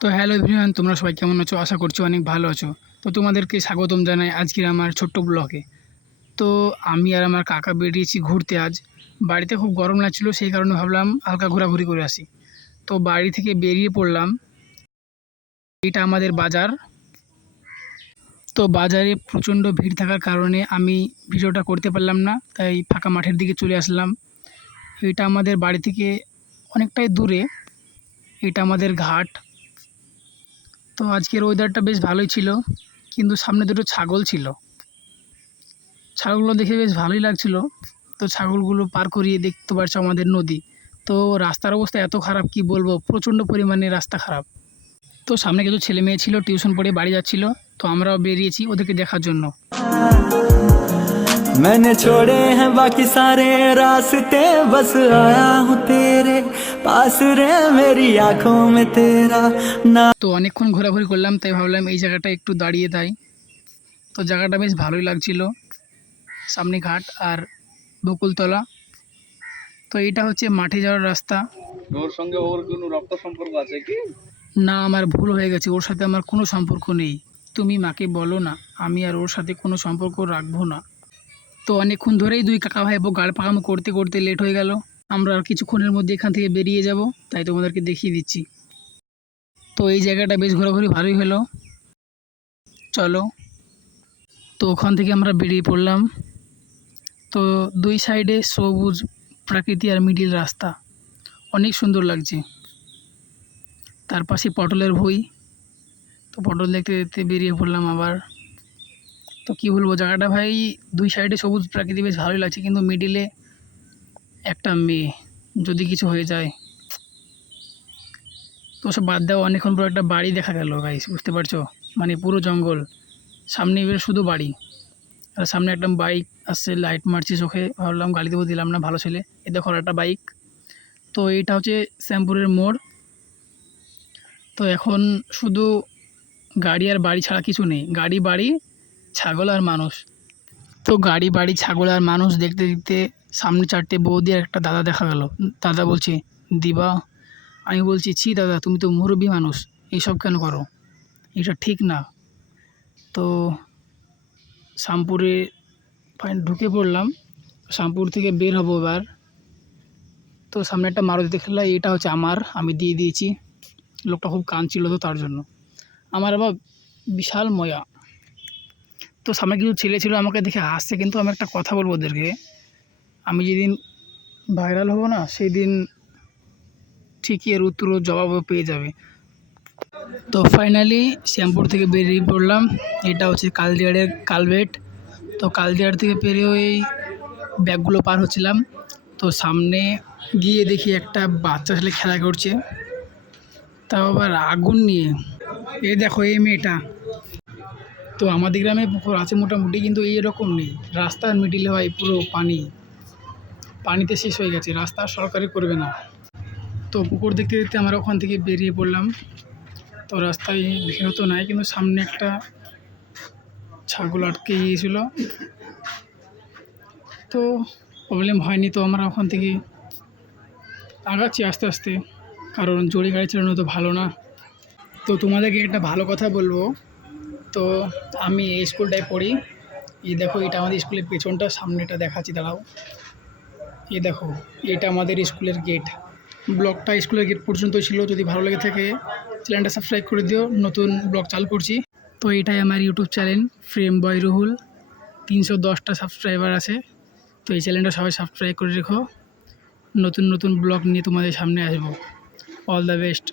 তো hello everyone, তোমরা সবাই কেমন আছো? আশা করছি অনেক ভালো আছো। তো তোমাদেরকে স্বাগতম জানাই আজকের আমার ছোট্ট ব্লগে। তো আমি আর আমার কাকা বেরিয়েছি ঘুরতে আজ। বাড়িতে খুব গরম লাগছিল, সেই কারণে ভাবলাম হালকা ঘোরাঘুরি করে আসি। তো বাড়ি থেকে বেরিয়ে পড়লাম। এটা আমাদের বাজার। তো বাজারে প্রচণ্ড ভিড় থাকার কারণে আমি ভিডিওটা করতে পারলাম না, তাই ফাঁকা মাঠের দিকে চলে আসলাম। এটা আমাদের বাড়ি থেকে অনেকটাই দূরে। এটা আমাদের ঘাট। তো আজকের ওয়েদারটা বেশ ভালোই ছিল, কিন্তু সামনে দুটো ছাগল ছিল। ছাগলগুলো দেখে বেশ ভালোই লাগছিল। তো ছাগলগুলো পার করিয়ে দেখতে পাচ্ছ আমাদের নদী। তো রাস্তার অবস্থা এত খারাপ, কি বলবো, প্রচণ্ড পরিমাণে রাস্তা খারাপ। তো সামনে কিছু ছেলে মেয়ে ছিল, টিউশন পড়ে বাড়ি যাচ্ছিল। তো আমরাও বেরিয়েছি ওদেরকে দেখার জন্য। मैंने छोड़े हैं बाकी सारे रास्ते, बस आया हूँ तेरे पास रे, मेरी आंखों में तेरा ना। তো অনেকক্ষণ ঘোরাঘুরি করলাম, তাই ভাবলাম এই জায়গাটা একটু দাঁড়িয়ে যাই। তো জায়গাটা বেশ ভালোই লাগছিল। সামনে ঘাট আর বকুলতলা। তো এইটা হচ্ছে মাঠে যাওয়ার রাস্তা। ওর সঙ্গে ওর কোনো রক্ত সম্পর্ক আছে কি? না, আমার ভুল হয়ে গেছে, ওর সাথে আমার কোনো সম্পর্ক নেই। তুমি মাকে বলো না, আমি আর ওর সাথে কোনো সম্পর্ক রাখবো না। তো অনেকক্ষণ ধরেই দুই কাকা ভাইপো গাড় পাকামো করতে করতে লেট হয়ে গেল। আমরা আর কিছুক্ষণের মধ্যে এখান থেকে বেরিয়ে যাব, তাই তোমাদেরকে দেখিয়ে দিচ্ছি। তো এই জায়গাটা বেশ ঘোরাঘুরি ভালোই হলো। চলো। তো ওখান থেকে আমরা বেরিয়ে পড়লাম। তো দুই সাইডে সবুজ প্রাকৃতি আর মিডিল রাস্তা, অনেক সুন্দর লাগছে। তার পাশে পটলের ভুঁই। তো পটল দেখতে দেখতে বেরিয়ে পড়লাম আবার। তো কী বলবো, জায়গাটা ভাই দুই সাইডে সবুজ প্রাকৃতি বেশ ভালোই লাগছে, কিন্তু মিডিলে একটা মেয়ে, যদি কিছু হয়ে যায়। তো সব বাদ দাও, অনেকক্ষণ পর একটা বাড়ি দেখা গেল গাইস, বুঝতে পারছো? মানে পুরো জঙ্গল, সামনে এবার শুধু বাড়ি। আর সামনে একটা বাইক আসছে, লাইট মারছে চোখে, ভাবলাম গাড়ি দেবো, দিলাম না, ভালো ছেলে। এ দেখো একটা বাইক। তো এইটা হচ্ছে শ্যামপুরের মোড়। তো এখন শুধু গাড়ি আর বাড়ি ছাড়া কিছু নেই, গাড়ি বাড়ি ছাগল আর মানুষ। তো গাড়ি বাড়ি ছাগল আর মানুষ দেখতে দেখতে সামনে চারটে বৌদি আর একটা দাদা দেখা গেল। দাদা বলছে দিবা। আমি বলছি ছি দাদা, তুমি তো মুরব্বী মানুষ, এইসব কেন করো? এটা ঠিক না। তো শ্যামপুরে ঢুকে পড়লাম। শ্যামপুর থেকে বের হবো এবার। তো সামনে একটা মারুতি দেখলাম, এটা হচ্ছে আমি দিয়ে দিয়েছি। লোকটা খুব কাঁদছিল, তো তার জন্য। আমার আবার বিশাল ময়া। তো সামনে কিছু ছেলে ছিল, আমাকে দেখে হাসছে, কিন্তু আমি একটা কথা বলবো ওদেরকে, আমি যেদিন ভাইরাল হব না, সেই দিন ঠিকই এর উত্তর ও জবাবও পেয়ে যাবে। তো ফাইনালি শ্যামপুর থেকে বেরিয়ে পড়লাম। এটা হচ্ছে কালদিয়াড়ের কালভেট। তো কালদিয়াড় থেকে পেরিয়ে ওই ব্যাগগুলো পার হচ্ছিলাম। তো সামনে গিয়ে দেখি একটা বাচ্চা ছেলে খেলা করছে, তাও আবার আগুন নিয়ে। এই দেখো এই মেয়েটা। তো আমাদের গ্রামে পুকুর আছে মোটামুটি, কিন্তু এইরকম নেই। রাস্তার মিডিলে হয় পুরো পানি, পানিতে শেষ হয়ে গেছে, রাস্তা সরকারি করবে না। তো পুকুর দেখতে দেখতে আমরা ওখান থেকে বেরিয়ে পড়লাম। তো রাস্তায় ভিড় তো নাই, কিন্তু সামনে একটা ছাগল আটকে গিয়েছিল। তো প্রবলেম হয়নি, তো আমরা ওখান থেকে আগাচ্ছি আস্তে আস্তে, কারণ জোরে গাড়ি চালানো তো ভালো না। তো তোমাদেরকে একটা ভালো কথা বলবো। তো আমি এই স্কুলটায় পড়ি। এই দেখো, এটা আমাদের স্কুলের পেছনটা, সামনেটা দেখাচ্ছি, দাঁড়াও। এই দেখো, এটা আমাদের স্কুলের গেট। ব্লগটা স্কুলের গেট পর্যন্ত ছিল। যদি ভালো লেগে থাকে চ্যানেলটা সাবস্ক্রাইব করে দিও, নতুন ব্লগ চালু করছি। তো এটাই আমার ইউটিউব চ্যানেল ফ্রেম বয় রুহুল। 310টা সাবস্ক্রাইবার আছে। তো এই চ্যানেলটা সবাই সাবস্ক্রাইব করে রেখো, নতুন নতুন ব্লগ নিয়ে তোমাদের সামনে আসবো। All the best.